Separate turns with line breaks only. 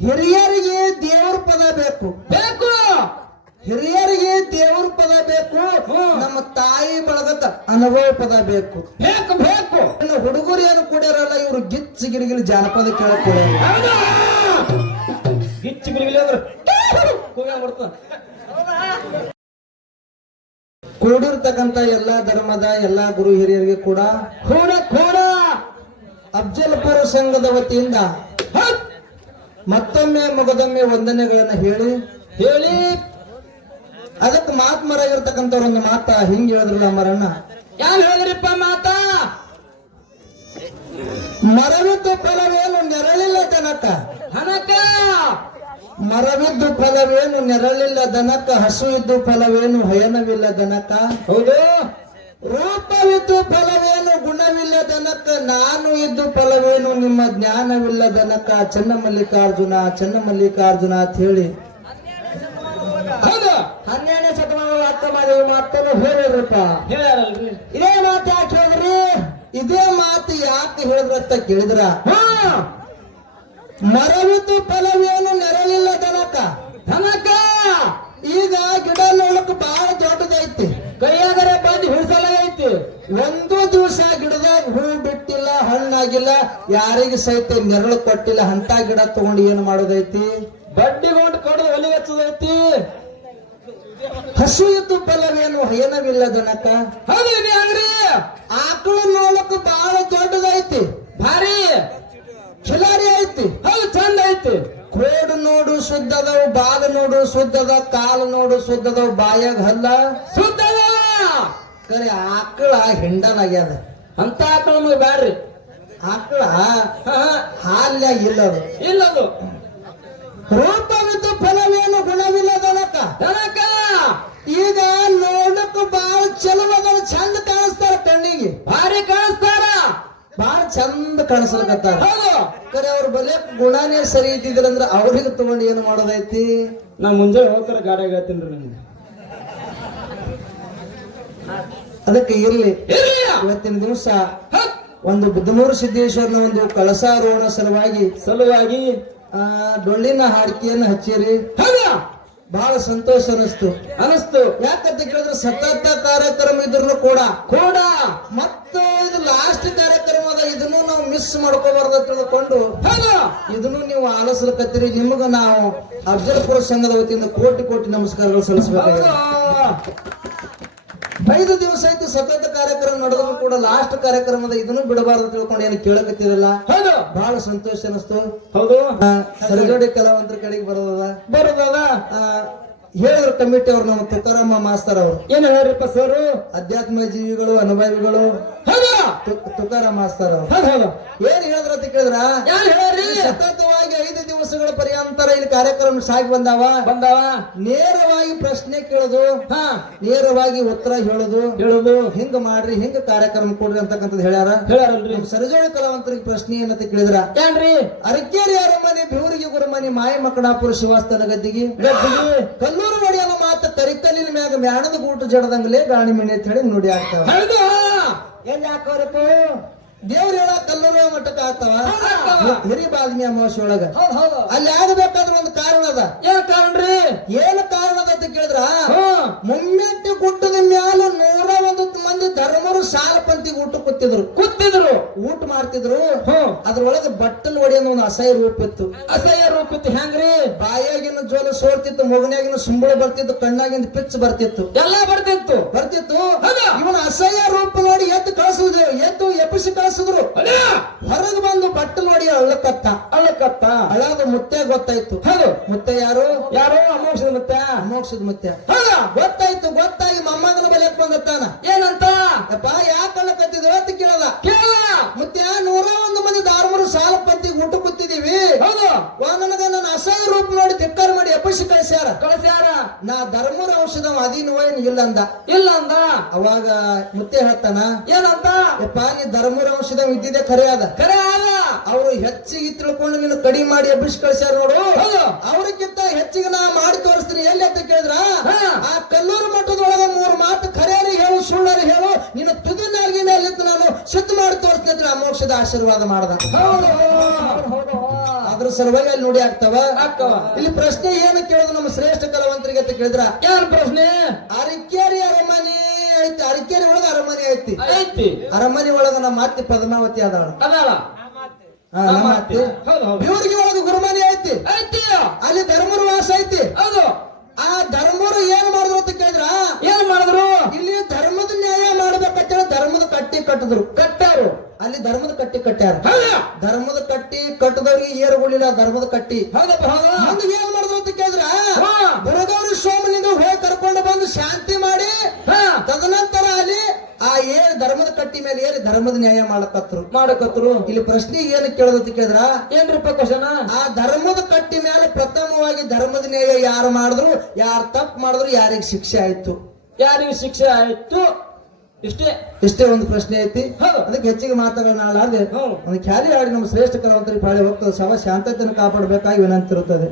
ಹಿರಿಯರಿಗೆ ದೇವ್ರ ಪದ ಬೇಕು.
ಬೇಕು!
ಹಿರಿಯರಿಗೆ ದೇವ್ರ ಪದ ಬೇಕು. ನಮ್ಮ ತಾಯಿ ಬಳಗದ ಅನುಭವ ಪದ ಬೇಕು.
ಬೇಕು ಬೇಕು!
ಇನ್ನು ಹುಡುಗರು ಏನು ಕುಡಿಯರಲ್ಲ ಇವರು ಗಿಚ್ಚ ಗಿರಿಗಿಲಿ ಜಾನಪದ
ಕೇಳಕ್ಕೆ ಗಿಚ್ಚಿ ಬಿರಿಗಿಲಿ ಅಂದ್ರೆ
ಕೂಡಿರ್ತಕ್ಕಂತ ಎಲ್ಲಾ ಧರ್ಮದ ಎಲ್ಲಾ ಗುರು ಹಿರಿಯರಿಗೆ ಕೂಡ
ಕೂಡ ಕೂಡ!
ಅಫ್ಜಲ್ಪುರ ಸಂಘದ ವತಿಯಿಂದ. ಮತ್ತೊಮ್ಮೆ ಮುಗದೊಮ್ಮೆ ವಂದನೆಗಳನ್ನ ಹೇಳಿ
ಹೇಳಿ.
ಅದಕ್ಕೆ ಮಹಾತ್ಮರಾಗಿರ್ತಕ್ಕಂಥವ್ರ ಒಂದು ಮಾತ ಹಿಂಗ್ ಹೇಳಿದ್ರಲ್ಲ ಮರಣ್ಣ
ಯಾರು ಹೇಳಿದ್ರಿಪ್ಪ ಮಾತಾ?
ಮರವಿದ್ದು ಫಲವೇನು ನೆರಳಿಲ್ಲ ದನಕ್ಕ
ಹಣಕ
ಮರವಿದ್ದು ಫಲವೇನು ನೆರಳಿಲ್ಲ ದನಕ ಹಸು ಇದ್ದು ಫಲವೇನು ಹಯನವಿಲ್ಲ ದನಕ
ಹೌದು.
ರೂಪವಿದ್ದು ಫಲವೇನು ಗುಣವಿಲ್ಲ ದನಕ್ಕ ನಾನು ಇದ್ದು ಫಲವೇನು ನಿಮ್ಮ ಜ್ಞಾನವಿಲ್ಲ ದನಕ್ಕ ಚನ್ನಮಲ್ಲಿಕಾರ್ಜುನ ಚನ್ನಮಲ್ಲಿಕಾರ್ಜುನ ಅಂತ ಹೇಳಿ.
ಹೌದು
ಹನ್ನೆರಡನೇ ಶತಮಾನದ ಅರ್ಥ ಮಾಡಿ ಮಾತನ್ನು ಹೇಳಿದ್ರಪ್ಪ.
ರೂಪ
ಇದೇ ಮಾತು ಯಾಕೆ ಹೇಳಿದ್ರಿ? ಇದೇ ಮಾತು ಯಾಕೆ ಹೇಳಿದ್ರಂತ ಕೇಳಿದ್ರ?
ಹಾ
ಮರವಿದ್ದು ಫಲವೇನು ನೆರಳಿಲ್ಲ ಜನಕ
ಜನಕ
ಈಗ ಗಿಡ ನೋಡಕ್ ಬಹಳ ದೊಡ್ಡದೈತಿ.
ಕೈಯಾಗರೆ ಬಂದು ಹಿಡ್ಸಲ
ಒಂದು ದಿವಸ ಗಿಡದಾಗ ಹೂ ಬಿಟ್ಟಿಲ್ಲ, ಹಣ್ಣಾಗಿಲ್ಲ, ಯಾರಿಗ ಸಹಿತ ನೆರಳು ಕೊಟ್ಟಿಲ್ಲ ಅಂತ ಗಿಡ ತಗೊಂಡು ಏನ್ ಮಾಡೋದೈತಿ?
ಬಡ್ಡಿ ಗೊಂಡು ಕಡ್ದು ಒಲಿಗೆ ಹಚ್ಚದೈತಿ.
ಹಸು ಇದ್ದು ಬಲವೇನು
ಏನವಿಲ್ಲ ಜನಕ ಹೌದ್ರಿ
ಆಕಳು ನೋಡಕ್ ಬಹಳ ದೊಡ್ಡದೈತಿ
ಭಾರಿ.
ಖಿಲಾರಿ ಐತಿ
ಹೌದು, ಚಂದ ಐತಿ
ಕೋಡು ನೋಡು ಶುದ್ಧದವು, ಬಾಗ ನೋಡು ಶುದ್ಧದ, ಕಾಲು ನೋಡು ಶುದ್ಧದವು, ಬಾಯಾಗ ಹಲ್ಲ.
ಸುದ್ದ
ಕರೆ ಆಕಳ ಹೆಂಡನಾಗ್ಯದ
ಅಂತ ಆಕಳ ಮಗ ಬ್ಯಾಡ್ರಿ.
ಆಕಳ
ಹಾ, ಹಾ.
ಹಾಲ್ಯಾಗ ಇಲ್ಲ ಅದು
ಇಲ್ಲದು.
ರೂಪವಿದ್ದು ಫಲವೇನು ಗುಣವಿಲ್ಲ ದನಕ
ದನಕ
ಈಗ ನೋಡಕ್ಕೂ ಬಾಳ ಚಲೋ ಚಂದ ಕಾಣಿಸ್ತಾರ ಕಣ್ಣಿಗೆ.
ಭಾರಿ ಕಾಣಿಸ್ತಾರ.
ಬಾಳ ಚಂದ ಕಾಣಿಸ್ಲಕತ್ತಾರ.
ಹೌದು.
ಕರೆ ಅವ್ರ ಬಲೆ ಗುಣನೇ ಸರಿ ಇದ್ದಿದ್ರಂದ್ರ ಅವ್ರಿಗೆ ತಗೊಂಡು ಏನು ಮಾಡೋದೈತಿ?
ನಾ ಮುಂಜಾನೆ ಹೋಗ್ತಾರ ಗಾಡಿಯಾಗ ಹೇಳ್ತೀನಿ ನಿಮ್ಗೆ.
ಅದಕ್ಕೆ ಇರ್ಲಿ ಇವತ್ತಿನ ದಿವಸ. ಒಂದು ಬುದ್ಧಮೂರು ಸಿದ್ದೇಶ್ವರನ ಒಂದು ಕಳಸಾರೋಹಣ ಸಲುವಾಗಿ
ಸಲುವಾಗಿ
ಆ ಡೊಳ್ಳಿನ ಹಾಡಿಕೆಯನ್ನು ಹಚ್ಚಿರಿ. ಬಹಳ ಸಂತೋಷ ಅನಿಸ್ತು
ಅನಿಸ್ತು
ಯಾಕಂತ ಕೇಳಿದ್ರೆ ಸತತ ಕಾರ್ಯಕ್ರಮ ಇದ್ರು ಕೂಡ.
ಕೂಡ?
ಮತ್ತು ಇದು ಲಾಸ್ಟ್ ಕಾರ್ಯಕ್ರಮ ಅದ ಇದನ್ನು ನಾವು ಮಿಸ್ ಮಾಡ್ಕೋಬಾರ್ದು ತಿಳ್ಕೊಂಡು ಇದನ್ನು ನೀವು ಆಲಿಸ್ಲಕತ್ತೀರಿ ನಿಮಗ ನಾವು ಅಫ್ಜಲ್ಪುರ ಸಂಘದ ವತಿಯಿಂದ ಕೋಟಿ ಕೋಟಿ ನಮಸ್ಕಾರಗಳು ಸಲ್ಲಿಸಬೇಕಾಗಿದೆ.
ಹೌದು?
ಐದು ದಿವಸ ಆಯ್ತು ಸತತ ಕಾರ್ಯಕ್ರಮ ನಡೆದ್ರು ಕೂಡ ಲಾಸ್ಟ್ ಕಾರ್ಯಕ್ರಮದ ಇದನ್ನು ಬಿಡಬಾರ್ದು ತಿಳ್ಕೊಂಡು ಏನು ಕೇಳಕತ್ತಿರಲ್ಲ
ಹೌದು.
ಬಹಳ ಸಂತೋಷ ಅನಿಸ್ತು
ಹೌದು.
ಸರಿಗಡೆ ಕಲಾವಂತರ ಕಡೆಗೆ ಬರೋದದ?
ಬರೋದದ?
ಹೇಳಿದ್ರು ಕಮಿಟಿ ಅವ್ರು ನಮ್ಮ ತುಕಾರಾಮ ಮಾಸ್ತರ್ ಅವರು.
ಏನ್ ಹೇಳ್ರಿಪ್ಪ ಸರ್?
ಅಧ್ಯಾತ್ಮ ಜೀವಿಗಳು ಅನುಭವಿಗಳು. ತುಕಾರಾಮ ಮಾಸ್ತರ್ ಅವರು. ಏನ್ ಹೇಳಿದ್ರ ಅಂತ ಕೇಳಿದ್ರ? ಸತತವಾಗಿ ಪರ್ಯಂತರ ಇಲ್ಲಿ ಕಾರ್ಯಕ್ರಮ ಸಾಗಿ ಬಂದಾವ?
ಬಂದಾವ?
ನೇರವಾಗಿ ಪ್ರಶ್ನೆ ಕೇಳೋದು
ಹಾ.
ನೇರವಾಗಿ ಉತ್ತರ ಹೇಳೋದು.
ಹೇಳೋದು.
ಹಿಂಗ ಮಾಡ್ರಿ ಹಿಂಗ ಕಾರ್ಯಕ್ರಮ ಕೊಡ್ರಿ ಅಂತಕ್ಕಂಥದ್ದು ಹೇಳ್ಯಾರ?
ಹೇಳ್ಯಾರಲ್ರಿ.
ಸರಜೋಳಿ ಕಲಾವಂತರಿಗೆ ಪ್ರಶ್ನೆ ಏನಂತ ಕೇಳಿದ್ರ?
ಏನ್ರಿ?
ಅರಕೇರಿ ಅರಮನೆ ಬೆವರಿಗೆ ಗುರುಮನೆ ಮಾಯ ಮಕ್ಕಳಾಪುರ ಶಿವಾಸ್ತನ ಗದ್ದಿಗೆ. ಕಲ್ಲೂರು ಒಡೆಯಲು ಮಾತ ತರಿತಲಿನ ಮ್ಯಾಗ ಮ್ಯಾಣದ ಗೂಟು ಜಡದಂಗಲೇ ಗಾಣಿ ಮಣಿ ಅಂತ ಹೇಳಿ ನೋಡಿ ಆಗ್ತಾವ ಎಲ್ಲಿ ಹಾಕೋರಪ್ಪ ದೇವ್ರ ಹೇಳ ಕಲ್ಲೂರು ಮಟ್ಟಕ್ಕೆ ಆಗ್ತಾವ. ಹಿರಿ ಬಾದ್ಮಿ ಅಮಾವಾಸ್ಯ ಒಳಗ. ಅಲ್ಲಿ ಆಗಬೇಕಾದ್ರೆ ಒಂದು ಕಾರಣ ಅದ.
ಏನ್ ಕಾರಣ್ರಿ
ಏನ್ ಕಾರಣ ಅದ ಅಂತ ಕೇಳಿದ್ರ? ಮುಮ್ಮೆಟ್ಟಿ ಗುಡ್ಡದ ಮ್ಯಾಲ ನೂರ ಒಂದು ಮಂದಿ ಧರ್ಮರು ಸಾಲ ಪಂತಿಗೆ ಊಟ ಕೂತಿದ್ರು.
ಕೂತಿದ್ರು.
ಊಟ ಮಾಡ್ತಿದ್ರು. ಅದ್ರೊಳಗೆ ಬಟ್ಟಲ್ ಒಡೆಯೋ ಒಂದು ಅಸಹ್ಯ ರೂಪ ಇತ್ತು.
ಅಸಹ್ಯ ರೂಪಿತ್ತು ಹೆಂಗ್ರಿ
ಬಾಯಾಗಿನ ಜೋಲ ಸೋರ್ತಿತ್ತು ಮಗನಾಗಿನ ಸುಂಬಳ ಬರ್ತಿತ್ತು ಕಣ್ಣಾಗಿನ ಪಿಚ್ ಬರ್ತಿತ್ತು.
ಎಲ್ಲ ಬರ್ತಿತ್ತು.
ಬರ್ತಿತ್ತು? ಇವನ ಅಸಹ್ಯ ರೂಪ ನೋಡಿ ಎದ್ದು ಕಳಿಸುದು ಎದ್ದು ಎಪ್ಪಿಸಿ ಕಳಿಸಿದ್ರು. ಹೊರಗೆ ಬಂದು ಬಟ್ಟೆ ನೋಡಿ ಅಳಕತ್ತ.
ಅಳಕತ್ತ?
ಅಳಾದ ಮುತ್ತೆ ಗೊತ್ತಾಯ್ತು.
ಹೌದು.
ಮುತ್ತೆ ಯಾರು?
ಯಾರು? ಅಮೋಕ್ಷದ ಮುತ್ತೆ.
ಅಮೋಕ್ಷದ ಮುತ್ತೆ.
ಹೌದಾ?
ಗೊತ್ತಾಯ್ತು ಗೊತ್ತಾಗಿ ಮೊಮ್ಮಗನ ಬಲಿಯಕ್ ಬಂದತ್ತಾನ
ಏನಂತ?
ಯಪ್ಪ ಯಾಕೆ ಅಳ್ಳಕತ್ತಿದ್ವ ಅಂತ ಕೇಳದ
ಕೇಳ
ಮುತ್ತೆ ನೂರ ಒಂದು ಮಂದಿ ದಾರ್ಮರು ಸಾಲ ಪಂತಿಗೆ ಊಟ ಕೂತಿದೀವಿ
ಹೌದು
ವಾ ನನಗ ನನ್ನ ಅಸಹ್ಯ ರೂಪ ನೋಡಿ ಎಪ್ಪಿಸಿ ಕಳಿಸ್ಯಾರ
ಕಳಿಸ್ಯಾರ
ನಾ ಧರ್ಮರ ಔಷಧ ಅಧೀನವ ಏನ್ ಇಲ್ಲ ಅಂದ.
ಇಲ್ಲ ಅಂದ.
ಅವಾಗ ಮುತ್ತೆ ಹೇಳ್ತಾನ
ಏನಂತ
ಯಪ್ಪ ನೀ ಧರ್ಮರ ಔಷಧ ಇದ್ದಿದೆ ಖರೆ ಅದ
ಕರೆ ಅದ
ಅವರು ಹೆಚ್ಚಿಗೆ ತಿಳ್ಕೊಂಡು ನೀನು ಕಡಿಮೆ ಮಾಡಿ ಎಬ್ಬಿಸಿ ಕಳಿಸ್ಯಾರ ನೋಡು. ಅವ್ರಿಗಿಂತ ಹೆಚ್ಚಿಗೆ ನಾ ಮಾಡಿ ತೋರಿಸ್ತೀನಿ. ಎಲ್ಲಿ ಅಂತ ಕೇಳಿದ್ರ. ಆ ಕಲ್ಲೂರು ಮಠದೊಳಗ ಮೂರು ಮಾತು ಖರೇರಿ ಹೇಳು ಸುಳ್ಳರಿ ಹೇಳು. ನಿನ್ನ ತುದಿ ನಾಲ್ಗಿನಲ್ಲಿ ನಾನು? ಶುದ್ಧ ಮಾಡಿ ತೋರಿಸ್ತೀನಿ ಅಂತ ಅಮೋಕ್ಷದ ಆಶೀರ್ವಾದ ಮಾಡ್ದ.
ಹೌದು.
ಅದ್ರ ಸಲುವಾಗಿ ಅಲ್ಲಿ ನೋಡಿ ಆಗ್ತಾವ. ಇಲ್ಲಿ ಪ್ರಶ್ನೆ ಏನು ಕೇಳೋದು ನಮ್ಮ ಶ್ರೇಷ್ಠ ಕಲಾವಂತರಿಗೆ ಅಂತ ಕೇಳಿದ್ರ?
ಯಾರ ಪ್ರಶ್ನೆ?
ಅರಿಕೇರಿ ಅರಮನೆ ಐತಿ. ಅರಕೇರಿ ಒಳಗ ಅರಮನೆ ಐತಿ.
ಐತಿ.
ಅರಮನೆ ಒಳಗ ನಮ್ಮ ಅತ್ತಿ ಪದ್ಮಾವತಿ ಅದಾಳ.
ಅದಾಳ.
ಇವ್ರಿಗೆ ಒಳಗ ಗುರುಮನೆ ಐತಿ.
ಐತಿ
ಅಲ್ಲಿ ಧರ್ಮರು ವಾಸ ಐತಿ
ಹೌದು
ಆ ಧರ್ಮರು ಏನ್ ಮಾಡಿದ್ರು ಅಂತ ಕೇಳಿದ್ರ
ಏನ್ ಮಾಡಿದ್ರು
ಇಲ್ಲಿ ಧರ್ಮದ ನ್ಯಾಯ ಮಾಡ್ಬೇಕಂತೇಳಿ ಧರ್ಮದ ಕಟ್ಟಿ ಕಟ್ಟಿದ್ರು
ಕಟ್ಟಾರು
ಅಲ್ಲಿ ಧರ್ಮದ ಕಟ್ಟಿ ಕಟ್ಟ್ಯಾರ
ಹೌದಾ
ಧರ್ಮದ ಕಟ್ಟಿ ಕಟ್ಟದವ್ರಿಗೆ ಗುಳ್ಳಿಲ್ಲ ಧರ್ಮದ ಕಟ್ಟಿ.
ಹೌದಪ್ಪ ಹೌದಾ.
ಏನ್ ಮಾಡುದು ಅಂತ ಕೇಳಿದ್ರ
ಹಾ.
ಬುರಗೌರಿ ಸೋಮಲಿಂಗ ಹೋಗಿ ಕರ್ಕೊಂಡು ಬಂದು ಶಾಂತಿ ಮಾಡಿ
ಹಾ.
ತದನಂತರ ಅಲ್ಲಿ ಆ ಏನ್ ಧರ್ಮದ ಕಟ್ಟಿ ಮೇಲೆ ಏರಿ ಧರ್ಮದ ನ್ಯಾಯ ಮಾಡಕತ್ರು
ಮಾಡಕತ್ರು
ಇಲ್ಲಿ ಪ್ರಶ್ನೆ ಏನು ಕೇಳೋದಂತ ಕೇಳಿದ್ರ?
ಏನ್ರಿಪ್ಪ ಪ್ರಕಾಶನ
ಆ ಧರ್ಮದ ಕಟ್ಟಿ ಮೇಲೆ ಪ್ರಥಮವಾಗಿ ಧರ್ಮದ ನ್ಯಾಯ ಯಾರು ಮಾಡಿದ್ರು ಯಾರು ತಪ್ಪು ಮಾಡಿದ್ರು ಯಾರಿಗೆ ಶಿಕ್ಷೆ ಆಯ್ತು.
ಯಾರಿಗೆ ಶಿಕ್ಷೆ ಆಯ್ತು? ಇಷ್ಟೇ
ಇಷ್ಟೇ ಒಂದು ಪ್ರಶ್ನೆ ಐತಿ. ಅದಕ್ಕೆ ಹೆಚ್ಚಿಗೆ ಮಾತಾಡೋಣ ಅಲ್ಲದೆ
ಹ್ಮ್.
ಒಂದು ಖ್ಯಾಲಿ ಆಡಿ ನಮ್ಮ ಶ್ರೇಷ್ಠ ಕಲಾವಂತರಿಗೆ ಪಾಳಿ ಹೋಗ್ತದೆ. ಸಭಾ ಶಾಂತತೆಯನ್ನು ಕಾಪಾಡಬೇಕಾಗಿ ವಿನಂತಿರುತ್ತದೆ.